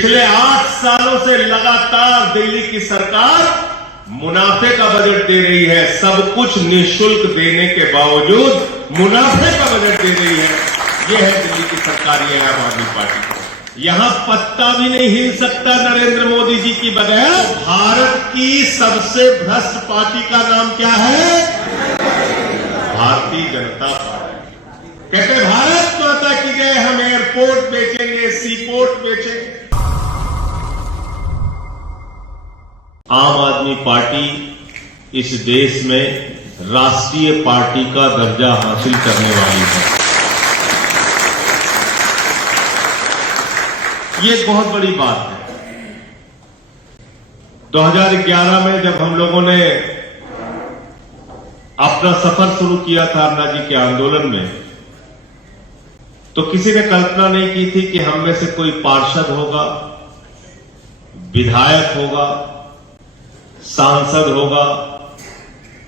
पिछले 8 सालों से लगातार दिल्ली की सरकार मुनाफे का बजट दे रही है। सब कुछ निःशुल्क देने के बावजूद मुनाफे का बजट दे रही है। यह है दिल्ली की सरकार, यह है आम आदमी पार्टी। यहां पत्ता भी नहीं हिल सकता नरेंद्र मोदी जी की बगैर। भारत की सबसे भ्रष्ट पार्टी का नाम क्या है? भारतीय जनता पार्टी। कहते भारत माता की जय, हम एयरपोर्ट बेचेंगे, सीपोर्ट बेचेंगे। आम आदमी पार्टी इस देश में राष्ट्रीय पार्टी का दर्जा हासिल करने वाली है। ये एक बहुत बड़ी बात है। 2011 में जब हम लोगों ने अपना सफर शुरू किया था अन्ना जी के आंदोलन में, तो किसी ने कल्पना नहीं की थी कि हम में से कोई पार्षद होगा, विधायक होगा, सांसद होगा,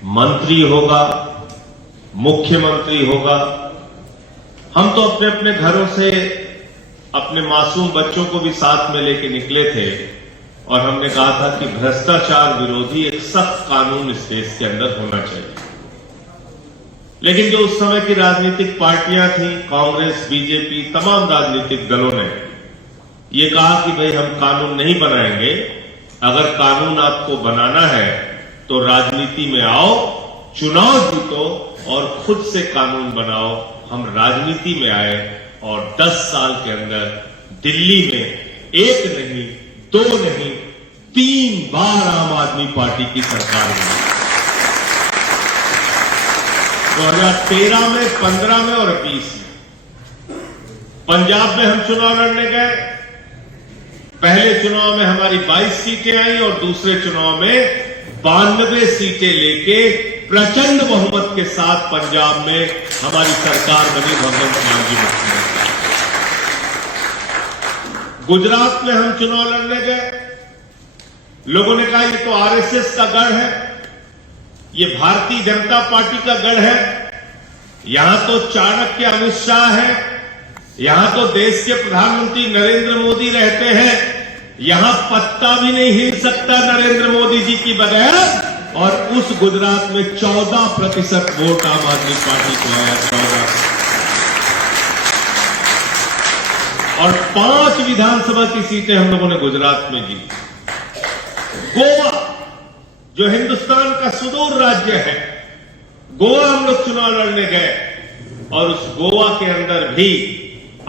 मंत्री होगा, मुख्यमंत्री होगा। हम तो अपने अपने घरों से अपने मासूम बच्चों को भी साथ में लेके निकले थे और हमने कहा था कि भ्रष्टाचार विरोधी एक सख्त कानून इस देश के अंदर होना चाहिए। लेकिन जो उस समय की राजनीतिक पार्टियां थी, कांग्रेस, बीजेपी, तमाम राजनीतिक दलों ने ये कहा कि भाई हम कानून नहीं बनाएंगे। अगर कानून आपको बनाना है तो राजनीति में आओ, चुनाव जीतो और खुद से कानून बनाओ। हम राजनीति में आए और 10 साल के अंदर दिल्ली में 1 नहीं, 2 नहीं, 3 बार आम आदमी पार्टी की सरकार बनी। 2013 में, 15 में और 20 में पंजाब में हम चुनाव लड़ने गए। पहले चुनाव में हमारी 22 सीटें आई और दूसरे चुनाव में 92 सीटें लेके प्रचंड बहुमत के साथ पंजाब में हमारी सरकार बनी, भगवंत मान जी मुख्यमंत्री। गुजरात में हम चुनाव लड़ने गए। लोगों ने कहा ये तो आरएसएस का गढ़ है, ये भारतीय जनता पार्टी का गढ़ है। यहां तो चाणक्य अमित शाह है, यहां तो देश के प्रधानमंत्री नरेंद्र मोदी रहते हैं। यहां पत्ता भी नहीं हिल सकता नरेंद्र मोदी जी की बगैर। और उस गुजरात में 14% वोट आम आदमी पार्टी को आया, 14। और 5 विधानसभा की सीटें हम लोगों ने गुजरात में जीती। गोवा जो हिंदुस्तान का सुदूर राज्य है, गोवा हम लोग चुनाव लड़ने गए और उस गोवा के अंदर भी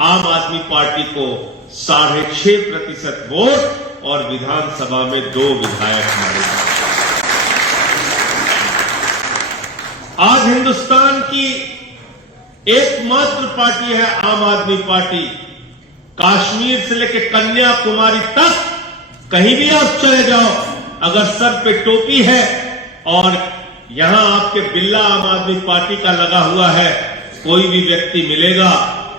आम आदमी पार्टी को 6.5% वोट और विधानसभा में 2 विधायक मिले। आज हिंदुस्तान की एकमात्र पार्टी है आम आदमी पार्टी। कश्मीर से लेकर कन्याकुमारी तक कहीं भी आप चले जाओ, अगर सर पे टोपी है और यहां आपके बिल्ला आम आदमी पार्टी का लगा हुआ है, कोई भी व्यक्ति मिलेगा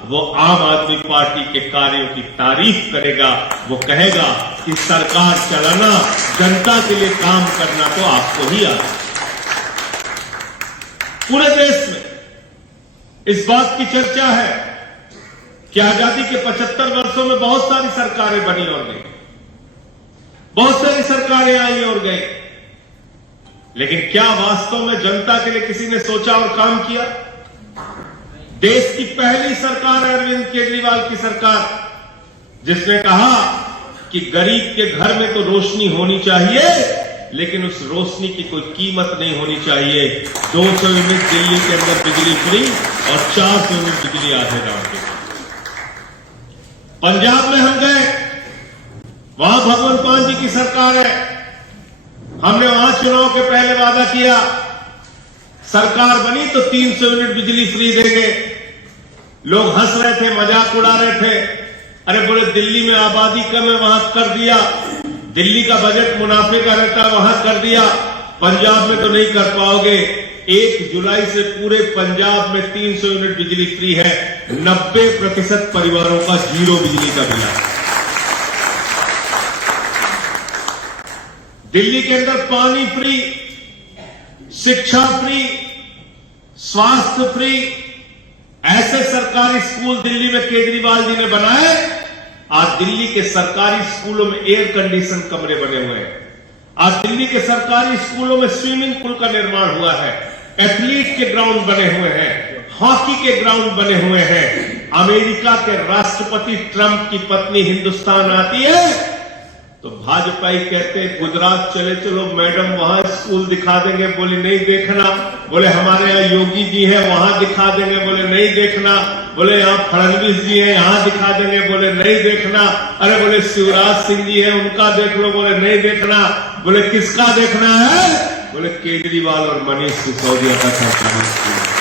वो आम आदमी पार्टी के कार्यों की तारीफ करेगा। वो कहेगा कि सरकार चलाना, जनता के लिए काम करना तो आपको ही आता है। पूरे देश में इस बात की चर्चा है कि आजादी के 75 वर्षों में बहुत सारी सरकारें बनी और गई, बहुत सारी सरकारें आई और गई, लेकिन क्या वास्तव में जनता के लिए किसी ने सोचा और काम किया? देश की पहली सरकार है अरविंद केजरीवाल की सरकार, जिसने कहा कि गरीब के घर में तो रोशनी होनी चाहिए, लेकिन उस रोशनी की कोई कीमत नहीं होनी चाहिए। 200 यूनिट दिल्ली के अंदर बिजली फ्री और 400 यूनिट बिजली आधे दाम पे। पंजाब में हम गए, वहां भगवंत मान जी की सरकार है। हमने वहां चुनाव के पहले वादा किया, सरकार बनी तो 300 यूनिट बिजली फ्री देंगे। लोग हंस रहे थे, मजाक उड़ा रहे थे। अरे बोले दिल्ली में आबादी कम है, वहां कर दिया। दिल्ली का बजट मुनाफे का रहता, वहां कर दिया। पंजाब में तो नहीं कर पाओगे। 1 जुलाई से पूरे पंजाब में 300 यूनिट बिजली फ्री है। 90% परिवारों का 0 बिजली का बिल है। दिल्ली के अंदर पानी फ्री, शिक्षा फ्री, स्वास्थ्य फ्री। ऐसे सरकारी स्कूल दिल्ली में केजरीवाल जी ने बनाए आज दिल्ली के सरकारी स्कूलों में एयर कंडीशन कमरे बने हुए हैं। आज दिल्ली के सरकारी स्कूलों में स्विमिंग पूल का निर्माण हुआ है, एथलीट के ग्राउंड बने हुए हैं, हॉकी के ग्राउंड बने हुए हैं। अमेरिका के राष्ट्रपति ट्रंप की पत्नी हिंदुस्तान आती है तो भाजपाई कहते हैं गुजरात चले चलो मैडम, वहां स्कूल दिखा देंगे। बोले नहीं देखना। बोले हमारे यहाँ योगी जी है, वहां दिखा देंगे। बोले नहीं देखना। बोले यहाँ फडणवीस जी है, यहां दिखा देंगे। बोले नहीं देखना। अरे बोले शिवराज सिंह जी है, उनका देख लो। बोले नहीं देखना। बोले किसका देखना है? बोले केजरीवाल और मनीष सिसोदिया का सरकारी।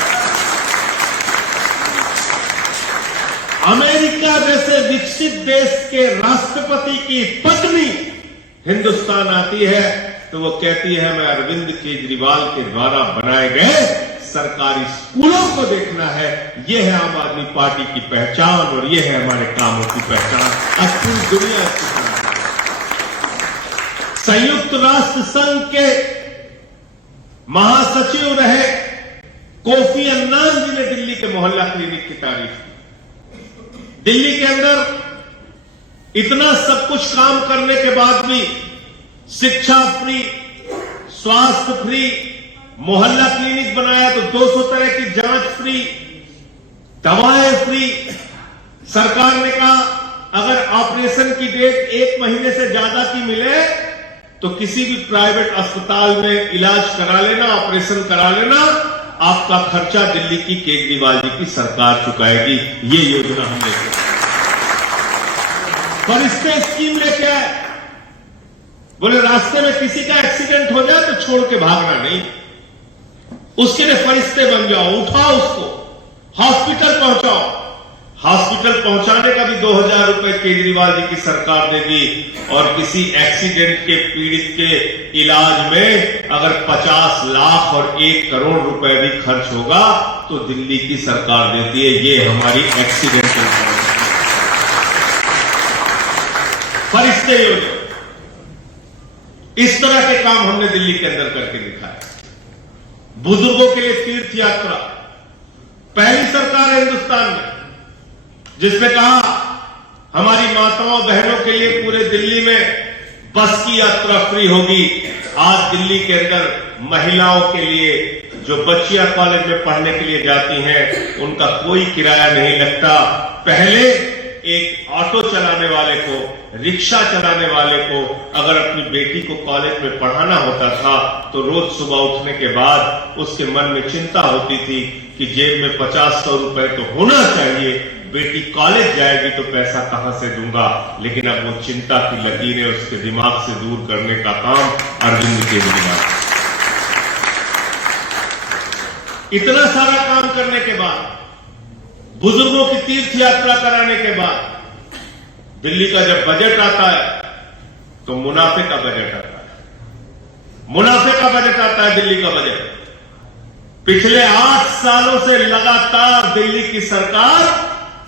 अमेरिका जैसे विकसित देश के राष्ट्रपति की पत्नी हिंदुस्तान आती है तो वो कहती है हमें अरविंद केजरीवाल के द्वारा बनाए गए सरकारी स्कूलों को देखना है। ये है आम आदमी पार्टी की पहचान और ये है हमारे कामों की पहचान। आज पूरी दुनिया इसकी तरह है। संयुक्त राष्ट्र संघ के महासचिव रहे कोफी अन्नान जी ने दिल्ली के मोहल्ला क्लिनिक की तारीफ की। दिल्ली के अंदर इतना सब कुछ काम करने के बाद भी शिक्षा फ्री, स्वास्थ्य फ्री, मोहल्ला क्लिनिक बनाया तो 200 तरह की जांच फ्री, दवाएं फ्री। सरकार ने कहा अगर ऑपरेशन की डेट 1 महीने से ज्यादा की मिले तो किसी भी प्राइवेट अस्पताल में इलाज करा लेना, ऑपरेशन करा लेना, आपका खर्चा दिल्ली की केजरीवाल जी की सरकार चुकाएगी। ये योजना हम लेके फरिश्ते स्कीम लेके आए। बोले रास्ते में किसी का एक्सीडेंट हो जाए तो छोड़ के भागना नहीं, उसके लिए फरिश्ते बन जाओ, उठाओ उसको, हॉस्पिटल पहुंचाओ। हॉस्पिटल पहुंचाने का भी 2000 रुपए केजरीवाल जी की सरकार देगी। और किसी एक्सीडेंट के पीड़ित के इलाज में अगर 50 लाख और 1 करोड़ रुपए भी खर्च होगा तो दिल्ली की सरकार देती है। ये हमारी एक्सीडेंटल फरिश्ते योजना। इस तरह के काम हमने दिल्ली के अंदर करके दिखाया। बुजुर्गों के लिए तीर्थ यात्रा, पहली सरकार है हिंदुस्तान में जिसने कहा हमारी माताओं बहनों के लिए पूरे दिल्ली में बस की यात्रा फ्री होगी। आज दिल्ली के अंदर महिलाओं के लिए जो बच्चियां कॉलेज में पढ़ने के लिए जाती हैं उनका कोई किराया नहीं लगता। पहले एक ऑटो चलाने वाले को, रिक्शा चलाने वाले को अगर अपनी बेटी को कॉलेज में पढ़ाना होता था तो रोज सुबह उठने के बाद उसके मन में चिंता होती थी कि जेब में 50-100 रुपए तो होना चाहिए, बेटी कॉलेज जाएगी तो पैसा कहां से दूंगा। लेकिन अब वो चिंता की लकीरें उसके दिमाग से दूर करने का काम अरविंद केजरीवाल। इतना सारा काम करने के बाद, बुजुर्गों की तीर्थ यात्रा कराने के बाद दिल्ली का जब बजट आता है तो मुनाफे का बजट आता है। मुनाफे का बजट आता है दिल्ली का बजट। पिछले 8 सालों से लगातार दिल्ली की सरकार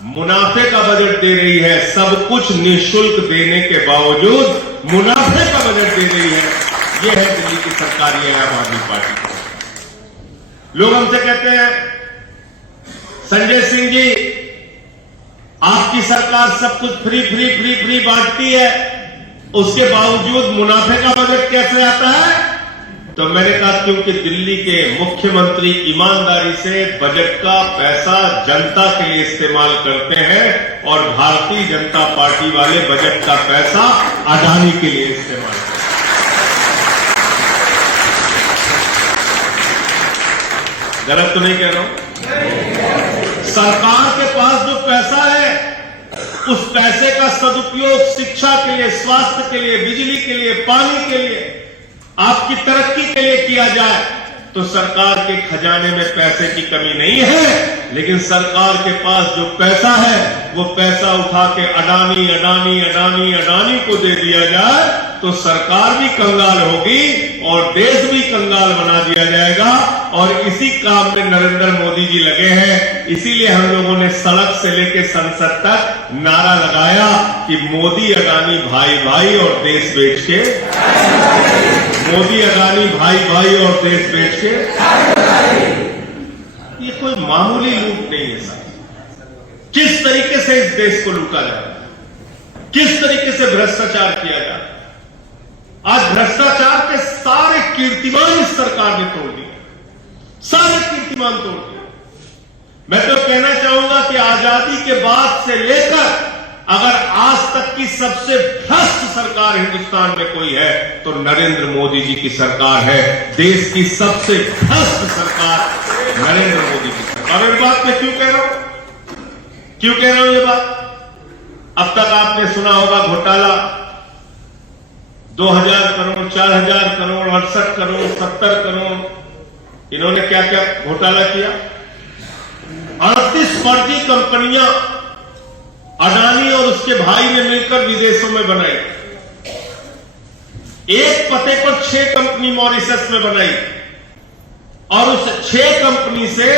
मुनाफे का बजट दे रही है। सब कुछ निःशुल्क देने के बावजूद मुनाफे का बजट दे रही है। यह है दिल्ली की सरकार, यह है आम आदमी पार्टी। लोग हमसे कहते हैं संजय सिंह जी आपकी सरकार सब कुछ फ्री फ्री फ्री फ्री बांटती है, उसके बावजूद मुनाफे का बजट कैसे आता है? तो मैंने कहा क्योंकि दिल्ली के मुख्यमंत्री ईमानदारी से बजट का पैसा जनता के लिए इस्तेमाल करते हैं और भारतीय जनता पार्टी वाले बजट का पैसा अडानी के लिए इस्तेमाल करते हैं। गलत तो नहीं कह रहा हूं? सरकार के पास जो पैसा है उस पैसे का सदुपयोग शिक्षा के लिए, स्वास्थ्य के लिए, बिजली के लिए, पानी के लिए, आपकी तरक्की के लिए किया जाए तो सरकार के खजाने में पैसे की कमी नहीं है। लेकिन सरकार के पास जो पैसा है वो पैसा उठा के अडानी अडानी अडानी अडानी को दे दिया जाए तो सरकार भी कंगाल होगी और देश भी कंगाल बना दिया जाएगा। और इसी काम में नरेंद्र मोदी जी लगे हैं। इसीलिए हम लोगों ने सड़क से लेकर संसद तक नारा लगाया कि मोदी अडानी भाई भाई और देश बेच के, मोदी अडानी भाई भाई और देश बेच के। ये कोई मामूली लूट नहीं है साहब। किस तरीके से इस देश को लूटा जाता है। किस तरीके से भ्रष्टाचार किया जाता है। आज भ्रष्टाचार के सारे कीर्तिमान इस सरकार ने तोड़ दिए, सारे कीर्तिमान तोड़ दिए। मैं तो कहना चाहूंगा कि आजादी के बाद से लेकर अगर आज तक की सबसे भ्रष्ट सरकार हिंदुस्तान में कोई है तो नरेंद्र मोदी जी की सरकार है। देश की सबसे भ्रष्ट सरकार नरेंद्र मोदी की सरकार। और इस बात मैं क्यों कह रहा हूं ये बात? अब तक आपने सुना होगा घोटाला 2000 करोड़, 4000 करोड़, 68 करोड़, 70 करोड़। इन्होंने क्या क्या घोटाला किया? 38 फर्जी कंपनियां अडानी और उसके भाई ने मिलकर विदेशों में बनाई। एक पते पर 6 कंपनी मॉरिशस में बनाई और उस 6 कंपनी से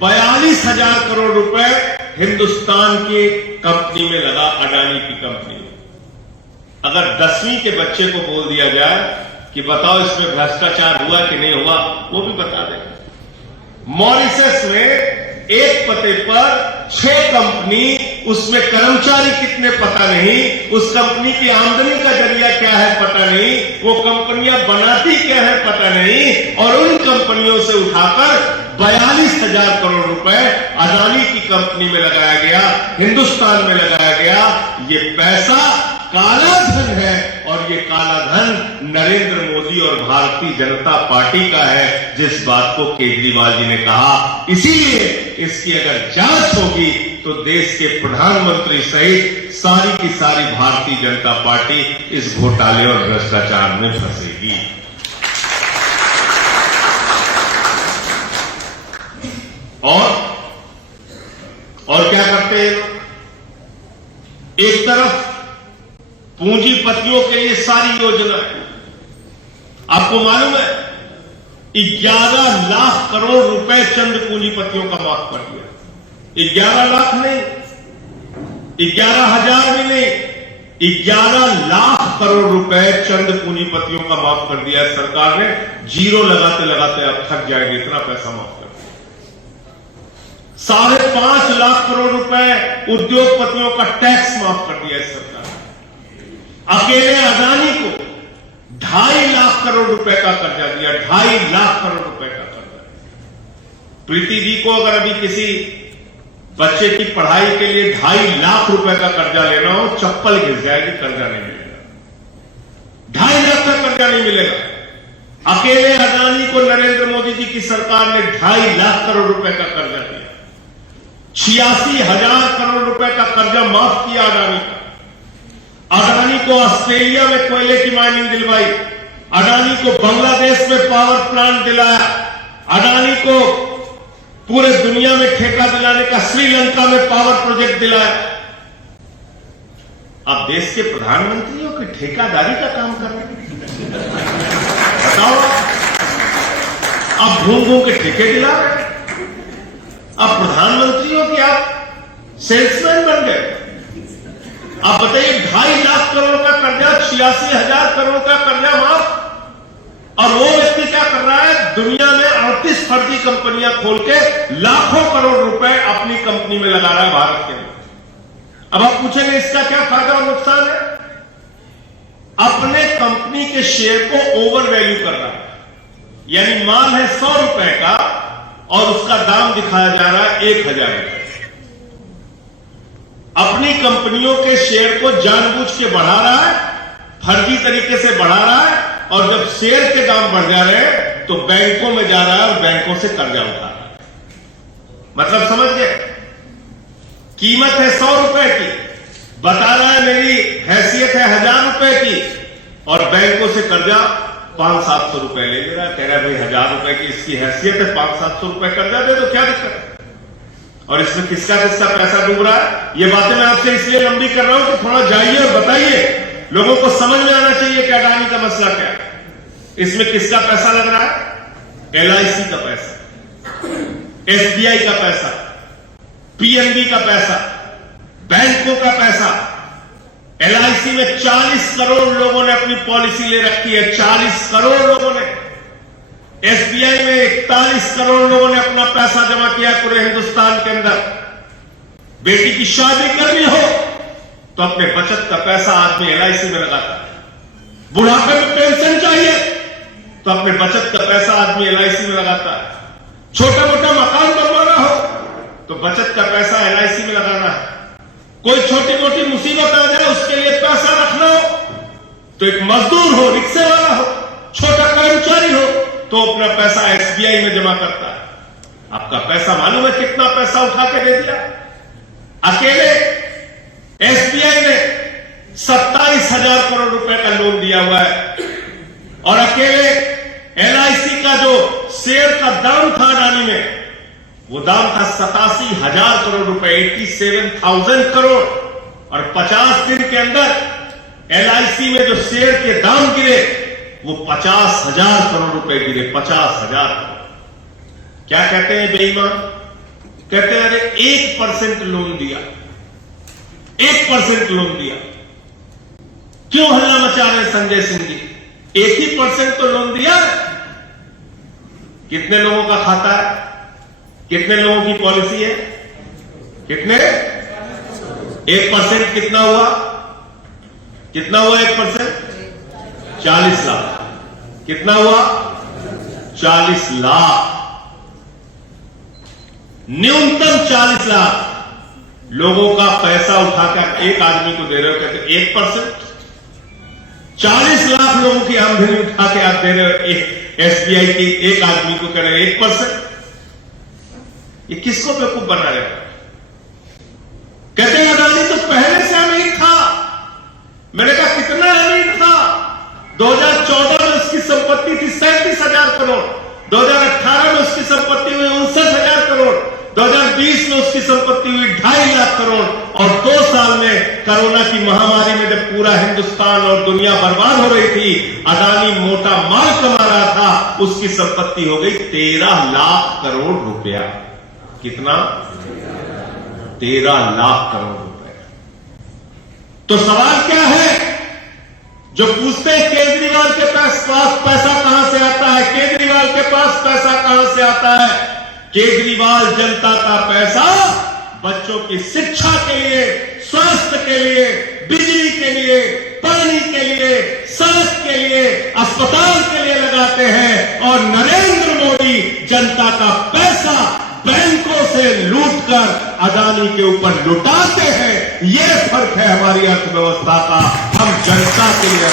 42,000 करोड़ रुपए हिंदुस्तान की कंपनी में लगा, अडानी की कंपनी में। अगर 10वीं के बच्चे को बोल दिया जाए कि बताओ इसमें भ्रष्टाचार हुआ कि नहीं हुआ, वो भी बता देगा। मॉरिशस में एक पते पर 6 कंपनी, उसमें कर्मचारी कितने पता नहीं, उस कंपनी की आमदनी का जरिया क्या है पता नहीं, वो कंपनियां बनाती क्या है पता नहीं, और उन कंपनियों से उठाकर 42,000 करोड़ रुपए अडानी की कंपनी में लगाया गया, हिंदुस्तान में लगाया गया। ये पैसा काला धन है और ये काला धन नरेंद्र मोदी और भारतीय जनता पार्टी का है, जिस बात को केजरीवाल जी ने कहा। इसीलिए इसकी अगर जांच होगी तो देश के प्रधानमंत्री सहित सारी की सारी भारतीय जनता पार्टी इस घोटाले और भ्रष्टाचार में फंसेगी। और क्या करते हैं लोग? एक तरफ पूंजीपतियों के लिए सारी योजना है। आपको मालूम है 11 लाख करोड़ रुपए चंद पूंजीपतियों का माफ कर दिया। 11 लाख नहीं, 11,000 भी नहीं, 11 लाख करोड़ रुपए चंद पूंजीपतियों का माफ कर दिया सरकार ने। जीरो लगाते लगाते आप थक जाएंगे, इतना पैसा माफ कर दिया। 5.5 लाख करोड़ रुपए उद्योगपतियों का टैक्स माफ कर दिया इस सरकार ने। अकेले अडानी को 2.5 लाख करोड़ रुपए का कर्जा दिया, 2.5 लाख करोड़ रुपए का कर्जा। प्रीति जी को अगर अभी किसी बच्चे की पढ़ाई के लिए 2.5 लाख रुपए का कर्जा लेना हो, चप्पल घिस जाएगी, कर्जा नहीं मिलेगा। 2.5 लाख का कर्जा नहीं मिलेगा। अकेले अडानी को नरेंद्र मोदी जी की सरकार ने 2.5 लाख करोड़ रुपए का कर्जा दिया। 86,000 करोड़ रुपए का कर्जा माफ किया अडानी का। अडानी को ऑस्ट्रेलिया में कोयले की माइनिंग दिलवाई, अडानी को बांग्लादेश में पावर प्लांट दिलाया, अडानी को पूरे दुनिया में ठेका दिलाने का श्रीलंका में पावर प्रोजेक्ट दिलाया। अब देश के प्रधानमंत्रियों की ठेकादारी का काम कर रहे हैं, बताओ। अब घूम घूम के ठेके दिला रहे हैं। अब प्रधानमंत्रियों की आप सेल्समैन बन गए। आप बताइए 2.5 लाख करोड़ का कर्जा, 86,000 करोड़ का कर्जा माफ, और वो व्यक्ति क्या कर रहा है? दुनिया में 38 फर्जी कंपनियां खोल के लाखों करोड़ रुपए अपनी कंपनी में लगा रहा है भारत के अंदर। अब आप पूछेंगे इसका क्या फायदा और नुकसान है? अपने कंपनी के शेयर को ओवर वैल्यू कर रहा है, यानी माल है 100 रुपए का और उसका दाम दिखाया जा रहा है 1,000 रुपए। अपनी कंपनियों के शेयर को जानबूझ के बढ़ा रहा है, फर्जी तरीके से बढ़ा रहा है, और जब शेयर के दाम बढ़ जा रहे हैं तो बैंकों में जा रहा है और बैंकों से कर्जा उठा रहा है। मतलब समझ गए? कीमत है 100 रुपए की, बता रहा है मेरी हैसियत है 1,000 रुपए की, और बैंकों से कर्जा 500-700 रुपए ले रहा है। कह रहा है भाई 1,000 रुपए की इसकी हैसियत है, 500-700 रुपए कर्जा दे दो, क्या दिक्कत है? और इसमें किसका किसका पैसा डूब रहा है? ये बातें मैं आपसे इसलिए लंबी कर रहा हूं कि थोड़ा जाइए और बताइए, लोगों को समझ में आना चाहिए कि अडानी का मसला क्या है। इसमें किसका पैसा लग रहा है? LIC का पैसा, SBI का पैसा, PNB का पैसा, बैंकों का पैसा। LIC में 40 करोड़ लोगों ने अपनी पॉलिसी ले रखी है, 40 करोड़ लोगों ने। SBI में 41 करोड़ लोगों ने अपना पैसा जमा किया पूरे हिंदुस्तान के अंदर। बेटी की शादी करनी हो तो अपने बचत का पैसा आदमी एलआईसी में लगाता है। बुढ़ापे में पेंशन चाहिए तो अपने बचत का पैसा आदमी एलआईसी में लगाता है। छोटा मोटा मकान बनवाना हो तो बचत का पैसा एलआईसी में लगाना है। कोई छोटी मोटी मुसीबत आ जाए उसके लिए पैसा रखना हो तो एक मजदूर हो, रिक्शे वाला हो, छोटा कर्मचारी हो तो अपना पैसा एसबीआई में जमा करता है। आपका पैसा मालूम है कितना पैसा उठा के दे दिया? अकेले एसबीआई ने 27,000 करोड़ रुपए का लोन दिया हुआ है और अकेले एलआईसी का जो शेयर का दाम था अडानी में वो दाम था 87,000 करोड़ रुपए, 87,000 करोड़। और 50 दिन के अंदर एलआईसी में जो शेयर के दाम गिरे वो 50,000 करोड़ रुपए गिरे, 50,000 करोड़। क्या कहते हैं बेईमान? कहते हैं अरे 1% लोन दिया, 1% लोन दिया। क्यों हल्ला मचा रहे हैं संजय सिंह जी? 1% तो लोन दिया। कितने लोगों का खाता है? कितने लोगों की पॉलिसी है? कितने? 1% कितना हुआ? कितना हुआ 1%? 40 लाख। कितना हुआ? 40 लाख। न्यूनतम 40 लाख लोगों का पैसा उठाकर एक आदमी को दे रहे हो, कहते 1%। 40 लाख लोगों की आमदनी उठा के आप दे रहे हो एसबीआई की एक आदमी को कह रहे 1%। ये किसको बेवकूफ बना रहे हो? कहते हैं अडानी तो पहले से अमीर था। मैंने कहा कितना अमीर था? 2014 में उसकी संपत्ति थी 37,000 करोड़, 2018 में उसकी संपत्ति हुई 59,000 करोड़, 2020 में उसकी संपत्ति हुई 2.5 लाख करोड़ और 2 साल में कोरोना की महामारी में जब पूरा हिंदुस्तान और दुनिया बर्बाद हो रही थी, अडानी मोटा माल कमा रहा था, उसकी संपत्ति हो गई 13 लाख करोड़ रुपया। कितना? 13 लाख करोड़ रुपए। तो सवाल क्या है? जो पूछते हैं केजरीवाल के पास पैसा कहां से आता है, केजरीवाल के पास पैसा कहां से आता है? केजरीवाल जनता का पैसा बच्चों की शिक्षा के लिए, स्वास्थ्य के लिए, बिजली के लिए, पानी के लिए, सड़क के लिए, अस्पताल के लिए लगाते हैं। और नरेंद्र मोदी जनता का पैसा बैंकों से लूटकर अडानी के ऊपर लुटाते हैं। ये फर्क है हमारी अर्थव्यवस्था का। हम जनता के लिए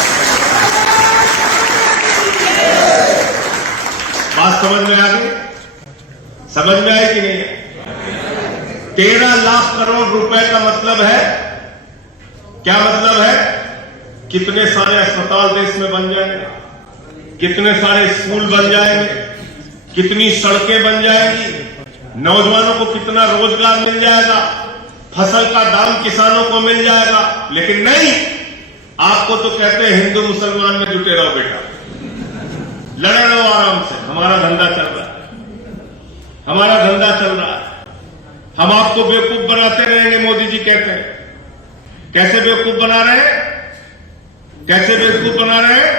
बात समझ में आ गई? समझ में आई कि नहीं? 13 लाख करोड़ रुपए का मतलब है क्या? मतलब है कितने सारे अस्पताल देश में बन जाएंगे, कितने सारे स्कूल बन जाएंगे, कितनी सड़कें बन जाएंगी, नौजवानों को कितना रोजगार मिल जाएगा, फसल का दाम किसानों को मिल जाएगा। लेकिन नहीं, आपको तो कहते हैं हिंदू मुसलमान में जुटे रहो बेटा, लड़े रहो आराम से, हमारा धंधा चल रहा है, हमारा धंधा चल रहा है। हम आपको बेवकूफ बनाते रहेंगे, मोदी जी कहते हैं। कैसे बेवकूफ बना रहे हैं? कैसे बेवकूफ बना रहे हैं?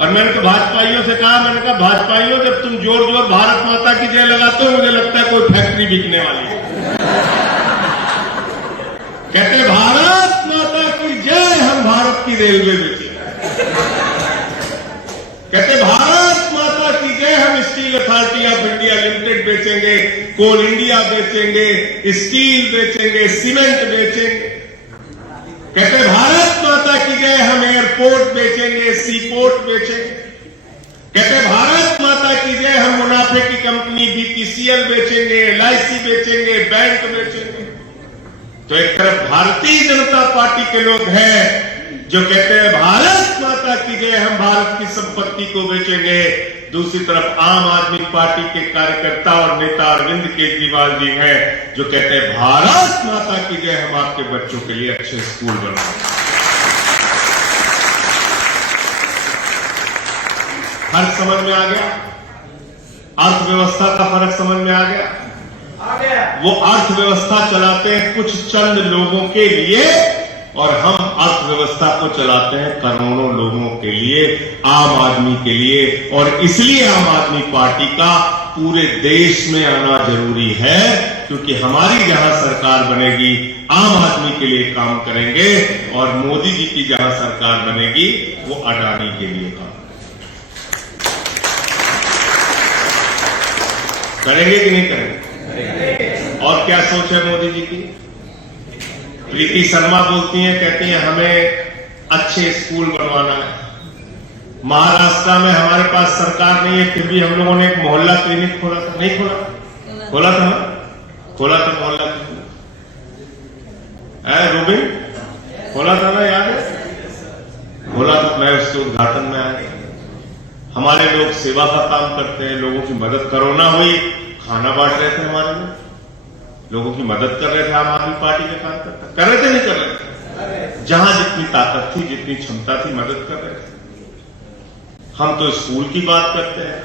और मैंने तो भाजपाइयों से कहा, मैंने कहा भाजपाइयों जब तुम जोर जोर भारत माता की जय लगाते हो, मुझे लगता है कोई फैक्ट्री बिकने वाली है। कहते भारत माता की जय, हम भारत की रेलवे बेचेंगे। कहते भारत माता की जय, हम steel authority of India limited बेचेंगे, कोल इंडिया बेचेंगे, स्टील बेचेंगे, सीमेंट बेचेंगे। कहते भारत माता की जय, हम एयरपोर्ट बेचेंगे, सी पोर्ट बेचेंगे। कहते भारत माता की जय, हम मुनाफे की कंपनी बीपीसीएल बेचेंगे, एलआईसी बेचेंगे, बैंक बेचेंगे। तो एक तरफ भारतीय जनता पार्टी के लोग हैं जो कहते हैं भारत माता की जय, हम भारत की संपत्ति को बेचेंगे। दूसरी तरफ आम आदमी पार्टी के कार्यकर्ता और नेता अरविंद केजरीवाल जी हैं जो कहते हैं भारत माता की जय, हम आपके बच्चों के लिए अच्छे स्कूल बनाएंगे। फर्क समझ में आ गया? अर्थव्यवस्था का फर्क समझ में आ गया? वो अर्थव्यवस्था चलाते हैं कुछ चंद लोगों के लिए और हम अर्थव्यवस्था को चलाते हैं करोड़ों लोगों के लिए, आम आदमी के लिए। और इसलिए आम आदमी पार्टी का पूरे देश में आना जरूरी है, क्योंकि हमारी जहां सरकार बनेगी आम आदमी के लिए काम करेंगे और मोदी जी की जहां सरकार बनेगी वो अडानी के लिए काम करेंगे कि नहीं करेंगे। और क्या सोच है मोदी जी की। प्रीति शर्मा बोलती हैं, कहती हैं हमें अच्छे स्कूल बनवाना है। महाराष्ट्र में हमारे पास सरकार नहीं है, फिर भी हम लोगों ने एक मोहल्ला क्लिनिक खोला था, नहीं खोला? खोला था मोहल्ला क्लिनिक। रूबिन खोला था ना, याद है? खोला था, मैं उसके उद्घाटन में आया। हमारे लोग सेवा का काम करते हैं, लोगों की मदद। कोरोना हुई, खाना बांट रहे थे, हमारे लोगों की मदद कर रहे थे। आम आदमी पार्टी के काम कर रहे थे, नहीं कर रहे थे? जहां जितनी ताकत थी, जितनी क्षमता थी, मदद कर रहे थे। हम तो स्कूल की बात करते हैं,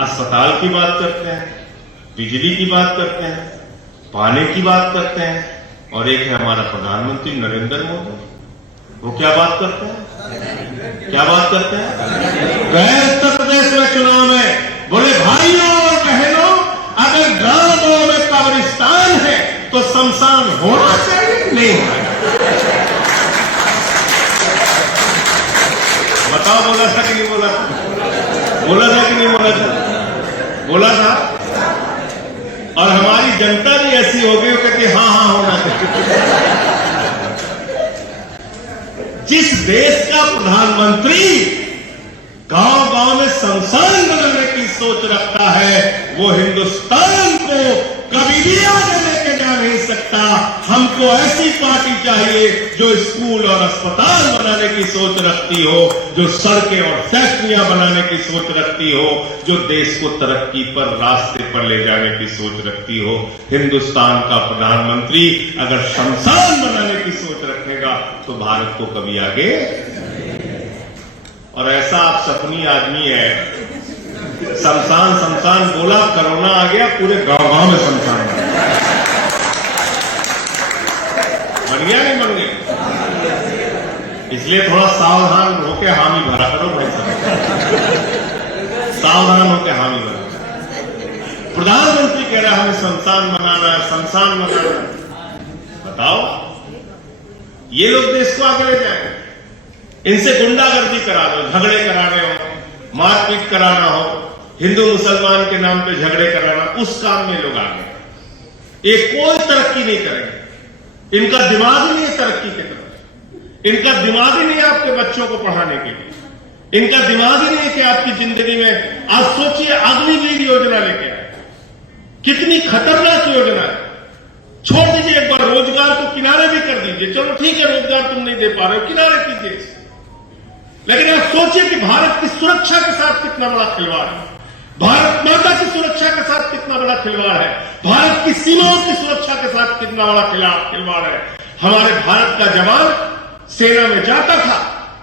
अस्पताल की बात करते हैं, बिजली की बात करते हैं, पानी की बात करते हैं, और एक है हमारा प्रधानमंत्री नरेंद्र मोदी। वो क्या बात करते हैं? क्या बात करते हैं? गए उत्तर प्रदेश में चुनाव में बोले, भाइयों और बहनों, अगर गांव में कब्रिस्तान है तो शमशान होना चाहिए, नहीं होना। बताओ, बोला था कि नहीं बोला था? बोला था कि नहीं बोला था? बोला था। और हमारी जनता भी ऐसी हो गई, वो कहती हाँ हाँ होना चाहिए। जिस देश का प्रधानमंत्री गांव गांव में शमशान बनाने की सोच रखता है, वो हिंदुस्तान को कभी भी आगे लेके जा नहीं सकता। हमको ऐसी पार्टी चाहिए जो स्कूल और अस्पताल बनाने की सोच रखती हो, जो सड़कें और फैक्ट्रियां बनाने की सोच रखती हो, जो देश को तरक्की पर रास्ते पर ले जाने की सोच रखती हो। हिंदुस्तान का प्रधानमंत्री अगर शमशान बनाने की सोच रखेगा तो भारत को कभी आगे। और ऐसा आप सपनी आदमी है, शमशान बोला, कोरोना आ गया, पूरे गांव में शमशान बन गया, नहीं बन गया? इसलिए थोड़ा सावधान होकर हामी भरा करो भाई साहब, सावधान होकर हामी भरा। प्रधानमंत्री कह रहा है हमें शमशान बनाना है, शमशान बनाना है। बताओ, ये लोग देश को आगे ले जाएंगे। इनसे गुंडागर्दी करा दो, झगड़े कराने हो, मारपीट कराना हो, हिंदू मुसलमान के नाम पे झगड़े कराना, उस काम में लोग आगे। ये कोई तरक्की नहीं करेंगे। इनका दिमाग ही नहीं है तरक्की की तरफ। इनका दिमाग ही नहीं है आपके बच्चों को पढ़ाने के लिए। इनका दिमाग ही नहीं है कि आपकी जिंदगी में, आप सोचिए, अग्निवीर योजना लेके आए, कितनी खतरनाक योजना है। छोड़ दीजिए, एक बार रोजगार को किनारे भी कर दीजिए, चलो ठीक है, रोजगार तुम नहीं दे पा रहे हो, किनारे कीजिए। लेकिन आप सोचिए कि भारत की सुरक्षा के साथ कितना बड़ा खिलवाड़ है, भारत माता की सुरक्षा के साथ कितना बड़ा खिलवाड़ है, भारत की सीमाओं की सुरक्षा के साथ कितना बड़ा खिलवाड़ है। हमारे भारत का जवान सेना में जाता था,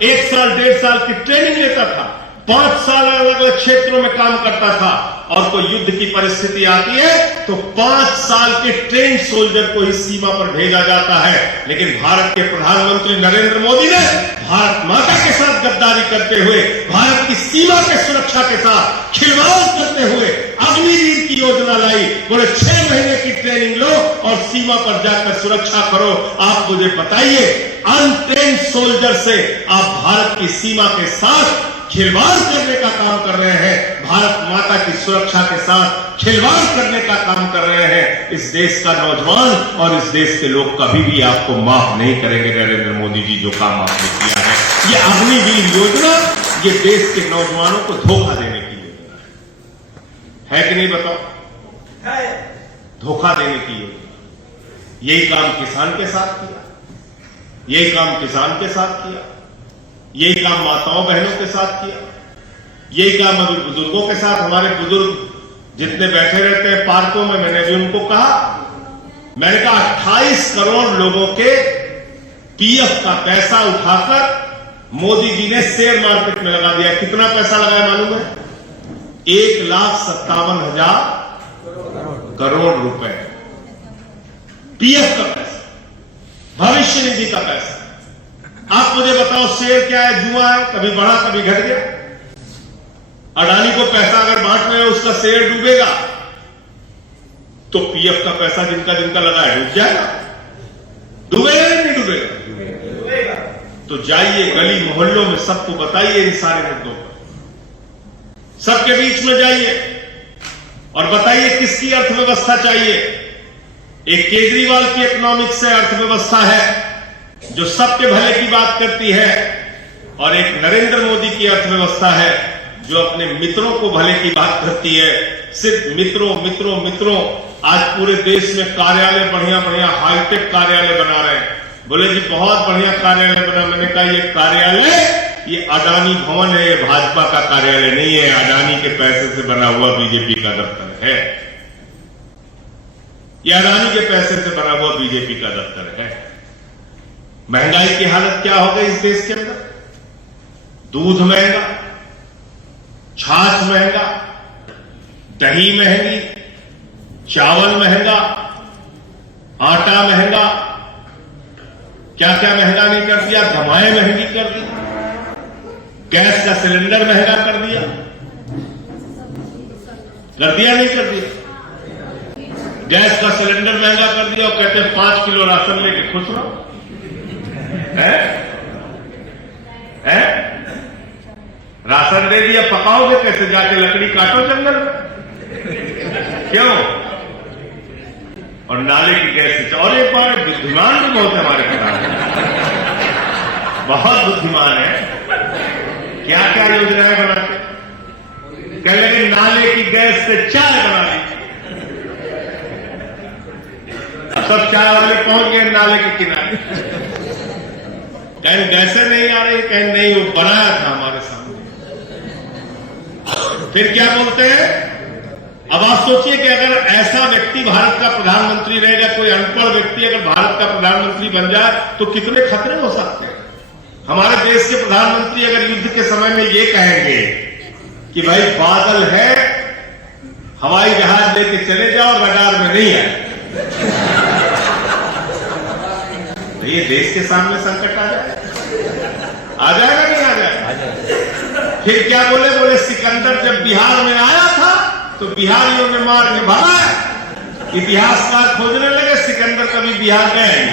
1 साल 1.5 साल की ट्रेनिंग लेता था, 5 साल अलग अलग क्षेत्रों में काम करता था, और कोई युद्ध की परिस्थिति आती है तो 5 साल के ट्रेन सोल्जर को इस सीमा पर भेजा जाता है। लेकिन भारत के प्रधानमंत्री नरेंद्र मोदी ने भारत माता के साथ गद्दारी करते हुए, भारत की सीमा के सुरक्षा के साथ खिलवाड़ करते हुए अग्निवीर की योजना लाई। बोले 6 महीने की ट्रेनिंग लो और सीमा पर जाकर सुरक्षा करो। आप मुझे बताइए, अनट्रेन्ड सोल्जर से आप भारत की सीमा के साथ खिलवाड़ करने का काम कर रहे हैं, भारत माता की सुरक्षा के साथ खिलवाड़ करने का काम कर रहे हैं। इस देश का नौजवान और इस देश के लोग कभी भी आपको माफ नहीं करेंगे। नरेंद्र मोदी जी जो काम आपने किया है, ये अग्निवीर योजना, ये देश के नौजवानों को धोखा देने की योजना है कि नहीं? बताओ, धोखा देने की योजना। यही काम किसान के साथ किया, यही काम किसान के साथ किया, यही काम माताओं बहनों के साथ किया, यही काम अभी बुजुर्गों के साथ। हमारे बुजुर्ग जितने बैठे रहते हैं पार्कों में, मैंने भी उनको कहा, मैंने कहा 28 करोड़ लोगों के पीएफ का पैसा उठाकर मोदी जी ने शेयर मार्केट में लगा दिया। कितना पैसा लगाया मालूम है? 1,57,000 करोड़ रुपए पीएफ का पैसा, भविष्य निधि का पैसा। आप मुझे बताओ, शेयर क्या है? जुआ है, कभी बढ़ा कभी घट गया। अडानी को पैसा अगर बांट रहे हो, उसका शेयर डूबेगा तो पीएफ का पैसा जिनका जिनका लगा है डूब जाएगा। डूबेगा या नहीं डूबेगा? तो जाइए गली मोहल्लों में सबको बताइए इन सारे मुद्दों पर, सबके बीच में जाइए और बताइए किसकी अर्थव्यवस्था चाहिए। एक केजरीवाल की इकोनॉमिक्स से अर्थव्यवस्था है जो सबके भले की बात करती है, और एक नरेंद्र मोदी की अर्थव्यवस्था है जो अपने मित्रों को भले की बात करती है। सिर्फ मित्रों मित्रों मित्रों, आज पूरे देश में कार्यालय बढ़िया बढ़िया हाईटेक कार्यालय बना रहे हैं। बोले जी बहुत बढ़िया कार्यालय बना। मैंने कहा ये कार्यालय, ये अडानी भवन है, ये भाजपा का कार्यालय नहीं है, अडानी के पैसे से बना हुआ बीजेपी का दफ्तर है। ये अडानी के पैसे से बना हुआ बीजेपी का दफ्तर है। महंगाई की हालत क्या हो गई इस देश के अंदर? दूध महंगा, छाछ महंगा, दही महंगी, चावल महंगा, आटा महंगा, क्या क्या महंगा नहीं कर दिया, दवाएं महंगी कर दी, गैस का सिलेंडर महंगा कर दिया नहीं कर दिया? गैस का सिलेंडर महंगा कर दिया और कहते हैं 5 किलो राशन लेके खुश रहो। राशन दे दिया, पकाओगे कैसे? जाके लकड़ी काटो जंगल में, क्यों? और नाले की गैस। और एक बार बुद्धिमान भी बहुत है हमारे प्रधान, बहुत बुद्धिमान है। क्या क्या योजनाएं बनाते, कहने लगे नाले की गैस से चाय बना लीजिए। सब चाय वाले पहुंच गए नाले के किनारे, कहीं गैसें नहीं आ रही, कहीं नहीं, वो बनाया था हमारे सामने। फिर क्या बोलते हैं? अब आप सोचिए कि अगर ऐसा व्यक्ति भारत का प्रधानमंत्री रहेगा, कोई अनपढ़ व्यक्ति अगर भारत का प्रधानमंत्री बन जाए तो कितने खतरे हो सकते हैं। हमारे देश के प्रधानमंत्री अगर युद्ध के समय में ये कहेंगे कि भाई बादल है, हवाई जहाज लेके चले जाओ, रडार में नहीं है, तो ये देश के सामने संकट आ जाएगा नहीं आ जाएगा? फिर क्या बोले? बोले सिकंदर जब बिहार में आया था तो बिहारियों ने मार के भगाया। इतिहासकार खोजने लगे सिकंदर कभी बिहार गए हैं।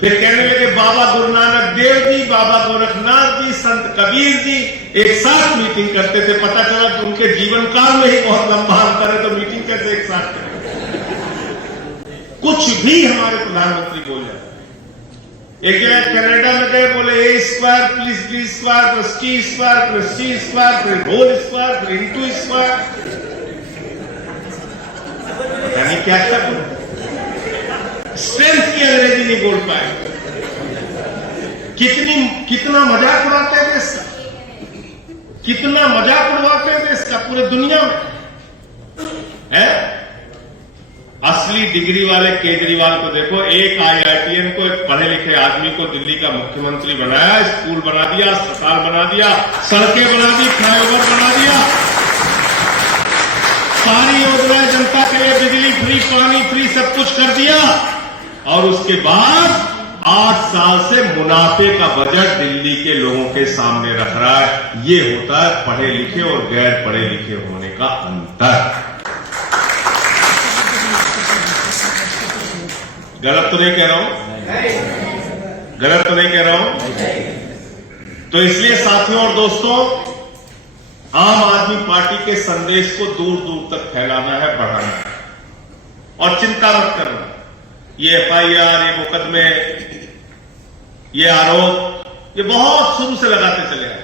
फिर कहने लगे बाबा गुरु नानक देव जी, बाबा गोरखनाथ जी, संत कबीर जी एक साथ मीटिंग करते थे। पता चला कि उनके जीवन काल में ही बहुत लंबा अंतर है, तो मीटिंग कैसे एक साथ करें? कुछ भी हमारे प्रधानमंत्री बोल जाते। एक जगह कनाडा में गए, बोले A square plus B square plus T square plus C square फिर होल स्क्वायर फिर इंटू स्क्वायर, यानी क्या क्या स्ट्रेंथ की अंग्रेजी नहीं बोल पाए। कितना मजाक उड़ाते हैं देश का, कितना मजाक उड़ाते हैं देश का पूरे दुनिया में है। असली डिग्री वाले केजरीवाल को देखो, एक IITN को, एक पढ़े लिखे आदमी को दिल्ली का मुख्यमंत्री बनाया, स्कूल बना दिया, अस्पताल बना दिया, सड़कें बना दी, फ्लाईओवर बना दिया, सारी योजनाएं जनता के लिए, बिजली फ्री, पानी फ्री, सब कुछ कर दिया। और उसके बाद 8 साल से मुनाफे का बजट दिल्ली के लोगों के सामने रख रहा है। ये होता है पढ़े लिखे और गैर पढ़े लिखे होने का अंतर। गलत तो नहीं कह रहा हूं? गलत तो नहीं कह रहा हूं? तो इसलिए साथियों और दोस्तों, आम आदमी पार्टी के संदेश को दूर दूर तक फैलाना है, बढ़ाना है। और चिंता मत करना, ये FIR, ये मुकदमे, ये आरोप, ये बहुत शुरू से लगाते चले आए।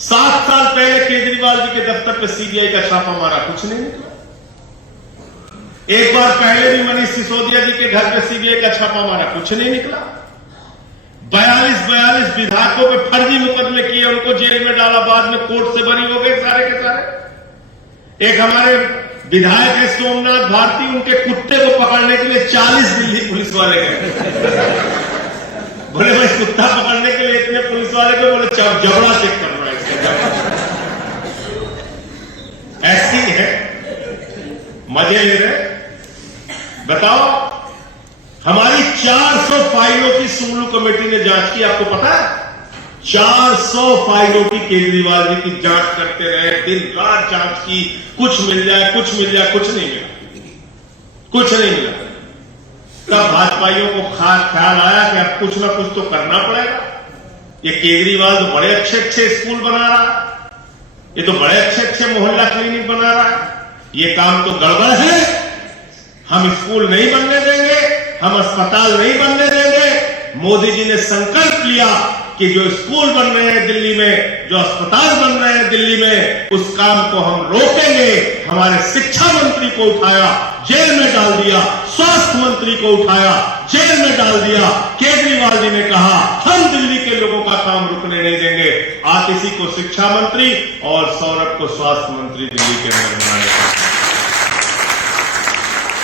7 साल पहले केजरीवाल जी के दफ्तर पे CBI का छापा मारा, कुछ नहीं निकला। एक बार पहले भी मनीष सिसोदिया जी के घर पे CBI का छापा मारा, कुछ नहीं निकला। 42 विधायकों पे फर्जी मुकदमे किए, उनको जेल में डाला, बाद में कोर्ट से बरी हो गए सारे के सारे। एक हमारे विधायक है सोमनाथ भारती, उनके कुत्ते को पकड़ने के लिए 40 दिल्ली पुलिस वाले गए। बोले भाई कुत्ता पकड़ने के लिए इतने पुलिस वाले को, बोले जबड़ा चेक करना है इसका। ऐसी है, मजे ले रहे। बताओ, हमारी 400 फाइलों की सुमलू कमेटी ने जांच की, आपको पता है? 400 फाइलों की केजरीवाल जी की जांच करते रहे, दिन रात जांच की, कुछ मिल जाए, कुछ मिल जाए, कुछ नहीं मिला, कुछ नहीं मिला। तब भाजपाइयों को ख्याल आया कि अब कुछ ना कुछ तो करना पड़ेगा। ये केजरीवाल तो बड़े अच्छे अच्छे स्कूल बना रहा, ये तो बड़े अच्छे अच्छे मोहल्ला क्लिनिक बना रहा, ये काम तो गड़बड़ है, हम स्कूल नहीं बनने देंगे, हम अस्पताल नहीं बनने देंगे। मोदी जी ने संकल्प लिया कि जो स्कूल बन रहे हैं दिल्ली में, जो अस्पताल बन रहे हैं दिल्ली में, उस काम को हम रोकेंगे। हमारे शिक्षा मंत्री को उठाया, जेल में डाल दिया, स्वास्थ्य मंत्री को उठाया, जेल में डाल दिया। केजरीवाल जी ने कहा हम दिल्ली के लोगों का काम रुकने नहीं देंगे। आतिशी को शिक्षा मंत्री और सौरभ को स्वास्थ्य मंत्री दिल्ली के अंदर बनाने का।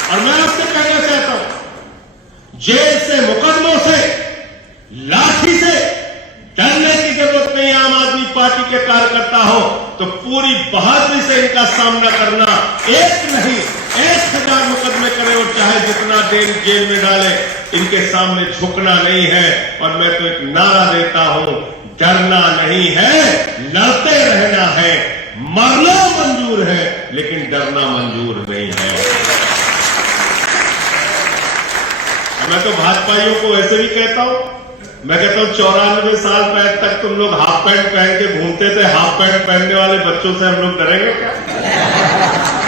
और मैं आपसे कहना चाहता हूं, जेल से, मुकदमों से, लाठी से डरने की जरूरत नहीं। आम आदमी पार्टी के कार्यकर्ता हो तो पूरी बहादुरी से इनका सामना करना, एक नहीं 1000 मुकदमे करें और चाहे जितना देर जेल में डाले, इनके सामने झुकना नहीं है। और मैं तो एक नारा देता हूं, डरना नहीं है, लड़ते रहना है। मरना मंजूर है लेकिन डरना मंजूर नहीं है। मैं तो भाजपाइयों को ऐसे भी कहता हूं, मैं कहता हूं 94 साल पहले तक तुम लोग हाफ पैंट पहन के घूमते थे, हाफ पैंट पहनने वाले बच्चों से हम लोग डरेंगे क्या?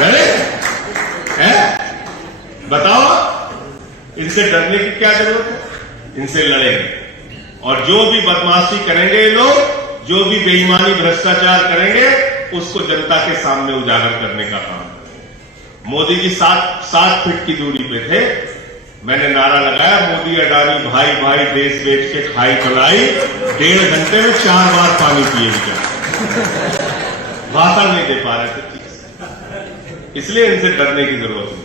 डरे हैं? बताओ, इनसे डरने की क्या जरूरत है? इनसे लड़ेंगे। और जो भी बदमाशी करेंगे ये लोग, जो भी बेईमानी भ्रष्टाचार करेंगे, उसको जनता के सामने उजागर करने का काम करेंगे। मोदी जी 7 फीट की दूरी पे थे, मैंने नारा लगाया, मोदी अडानी भाई भाई देश बेच के खाई चलाई, 1.5 घंटे में 4 बार पानी पिए क्या? भाषण नहीं दे पा रहे थे ठीक से। इसलिए इनसे डरने की जरूरत नहीं,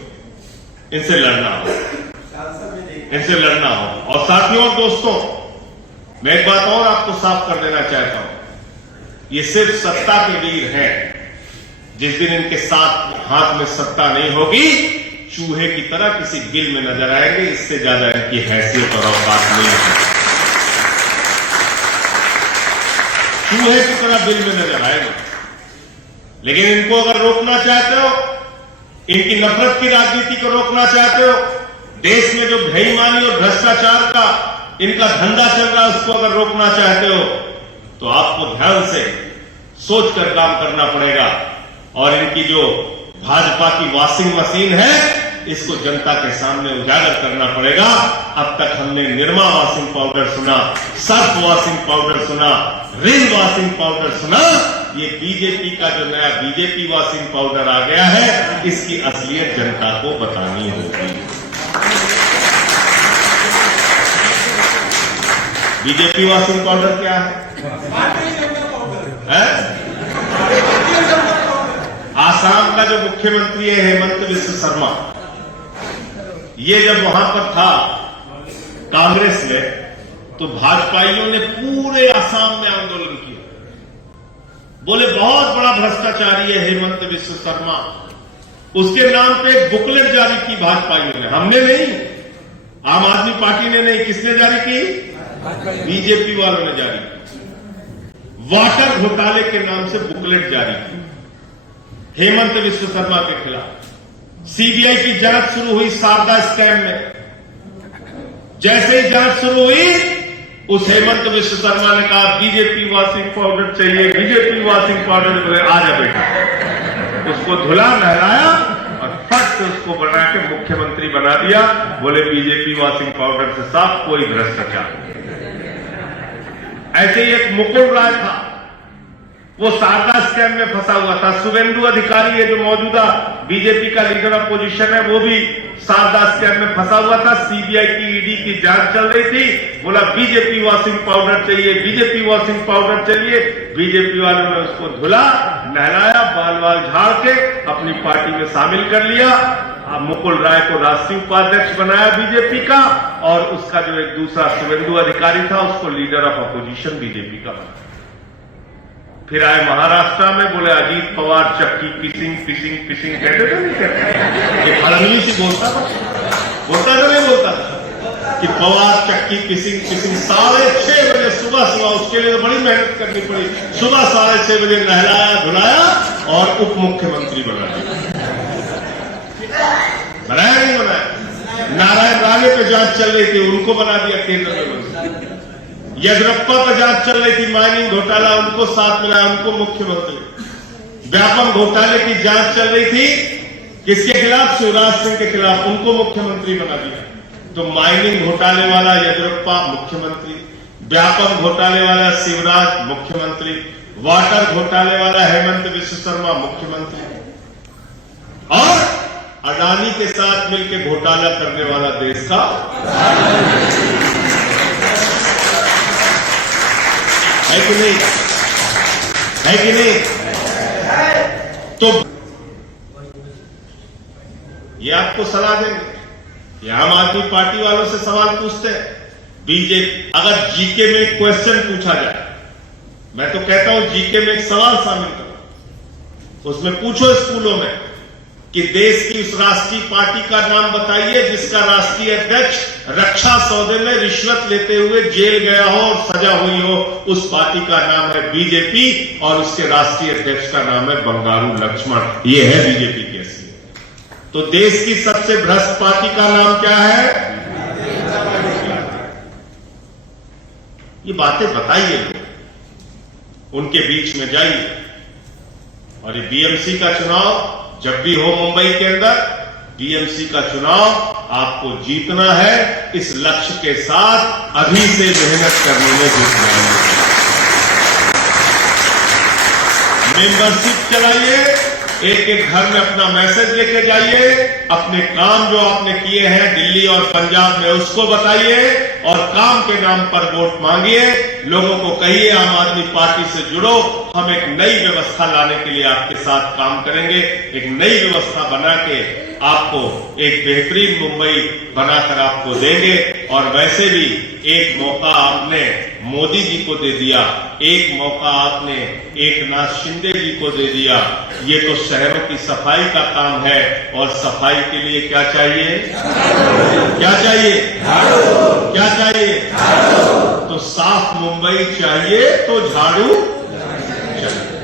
इनसे लड़ना हो, इनसे लड़ना हो। और साथियों और दोस्तों, मैं एक बात और आपको साफ कर देना चाहता हूं, ये सिर्फ सत्ता के वीर हैं। जिस दिन इनके साथ हाथ में सत्ता नहीं होगी, चूहे की तरह किसी बिल में नजर आएंगे। इससे ज्यादा इनकी हैसियत और औकात नहीं है। चूहे की तरह बिल में नजर आएंगे। लेकिन इनको अगर रोकना चाहते हो, इनकी नफरत की राजनीति को रोकना चाहते हो, देश में जो बेईमानी और भ्रष्टाचार का इनका धंधा चल रहा है, उसको अगर रोकना चाहते हो, तो आपको ध्यान से सोचकर काम करना पड़ेगा। और इनकी जो भाजपा की वॉशिंग मशीन है, इसको जनता के सामने उजागर करना पड़ेगा। अब तक हमने निरमा वॉशिंग पाउडर सुना, सर्फ वॉशिंग पाउडर सुना, रिन वॉशिंग पाउडर सुना। ये बीजेपी का जो नया बीजेपी वॉशिंग पाउडर आ गया है, इसकी असलियत जनता को बतानी होगी। बीजेपी वॉशिंग पाउडर क्या है? आसाम का जो मुख्यमंत्री है हेमंत बिस्व शर्मा, ये जब वहां पर था कांग्रेस में, तो भाजपाइयों ने पूरे आसाम में आंदोलन किया। बोले बहुत बड़ा भ्रष्टाचारी है हेमंत बिस्व शर्मा। उसके नाम पे एक बुकलेट जारी की भाजपाइयों ने, हमने नहीं, आम आदमी पार्टी ने नहीं। किसने जारी की? बीजेपी वालों ने जारी की। वाटर घोटाले के नाम से बुकलेट जारी की हेमंत बिस्व शर्मा के खिलाफ। सीबीआई की जांच शुरू हुई शारदा स्कैम में। जैसे ही जांच शुरू हुई, उस हेमंत बिस्व शर्मा ने कहा बीजेपी वॉशिंग पाउडर चाहिए, बीजेपी वॉशिंग पाउडर। आ जा बेटा। उसको धुला, नहलाया और फट से उसको बना के मुख्यमंत्री बना दिया। बोले बीजेपी वॉशिंग पाउडर से साफ, कोई भ्रष्टाचार। ऐसे ही एक मुकुल राय था, वो शारदा स्कैम में फंसा हुआ था। शुभेंदु अधिकारी है जो मौजूदा बीजेपी का लीडर अपोजिशन है, वो भी शारदा स्कैम में फंसा हुआ था। सीबीआई की ईडी की जांच चल रही थी। बोला बीजेपी वॉशिंग पाउडर चाहिए, बीजेपी वॉशिंग पाउडर चाहिए। बीजेपी वालों ने उसको धुला, नहलाया, बाल बाल झाड़ के अपनी पार्टी में शामिल कर लिया। मुकुल राय को राष्ट्रीय उपाध्यक्ष बनाया बीजेपी का, और उसका जो एक दूसरा शुभेंदु अधिकारी था, उसको लीडर ऑफ अपोजिशन बीजेपी का बनाया। फिर आए महाराष्ट्र में, बोले अजीत पवार चक्की पिसिंग पिसिंग पिसिंग कहते थे, नहीं कहते? ये फड़नवीस ही बोलता था, बोलता था नहीं बोलता था कि पवार चक्की पिसिंग 6:30 बजे सुबह उसके लिए तो बड़ी मेहनत करनी पड़ी। सुबह 6:30 बजे नहलाया धुलाया और उप मुख्यमंत्री बना दिया। बनाया नहीं बनाया? नारायण राणे पे जांच चल रही थी, उनको बना दिया केंद्र में मंत्री। येदियुरप्पा पर जांच चल रही थी, माइनिंग घोटाला, उनको साथ मिलाया, उनको मुख्यमंत्री। व्यापम घोटाले की जांच चल रही थी, किसके खिलाफ? शिवराज सिंह के खिलाफ, उनको मुख्यमंत्री बना दिया। तो माइनिंग घोटाले वाला येदियुरप्पा मुख्यमंत्री, व्यापम घोटाले वाला शिवराज मुख्यमंत्री, वाटर घोटाले वाला हेमंत विश्व शर्मा मुख्यमंत्री, और अडानी के साथ मिलकर घोटाला करने वाला देश का है कि नहीं? है कि नहीं? तो ये आपको सलाह देंगे। ये आम आदमी पार्टी वालों से सवाल पूछते हैं। बीजेपी, अगर जीके में एक क्वेश्चन पूछा जाए, मैं तो कहता हूं जीके में एक सवाल शामिल करो, उसमें पूछो स्कूलों में कि देश की उस राष्ट्रीय पार्टी का नाम बताइए जिसका राष्ट्रीय अध्यक्ष रक्षा सौदे में रिश्वत लेते हुए जेल गया हो और सजा हुई हो। उस पार्टी का नाम है बीजेपी और उसके राष्ट्रीय अध्यक्ष का नाम है बंगारू लक्ष्मण। ये है बीजेपी की असलियत। तो देश की सबसे भ्रष्ट पार्टी का नाम क्या है? ये बातें बताइए, उनके बीच में जाइए। और ये बीएमसी का चुनाव जब भी हो मुंबई के अंदर, बीएमसी का चुनाव आपको जीतना है। इस लक्ष्य के साथ अभी से मेहनत करने में जुटना है। मेंबरशिप चलाइए, एक एक घर में अपना मैसेज लेके जाइए, अपने काम जो आपने किए हैं दिल्ली और पंजाब में उसको बताइए और काम के नाम पर वोट मांगिए। लोगों को कहिए आम आदमी पार्टी से जुड़ो, हम एक नई व्यवस्था लाने के लिए आपके साथ काम करेंगे। एक नई व्यवस्था बना के आपको एक बेहतरीन मुंबई बनाकर आपको देंगे। और वैसे भी एक मौका आपने मोदी जी को दे दिया, एक मौका आपने एकनाथ शिंदे जी को दे दिया। ये तो शहरों की सफाई का काम है और सफाई के लिए क्या चाहिए? क्या चाहिए? क्या चाहिए? तो साफ मुंबई चाहिए तो झाड़ू चाहिए।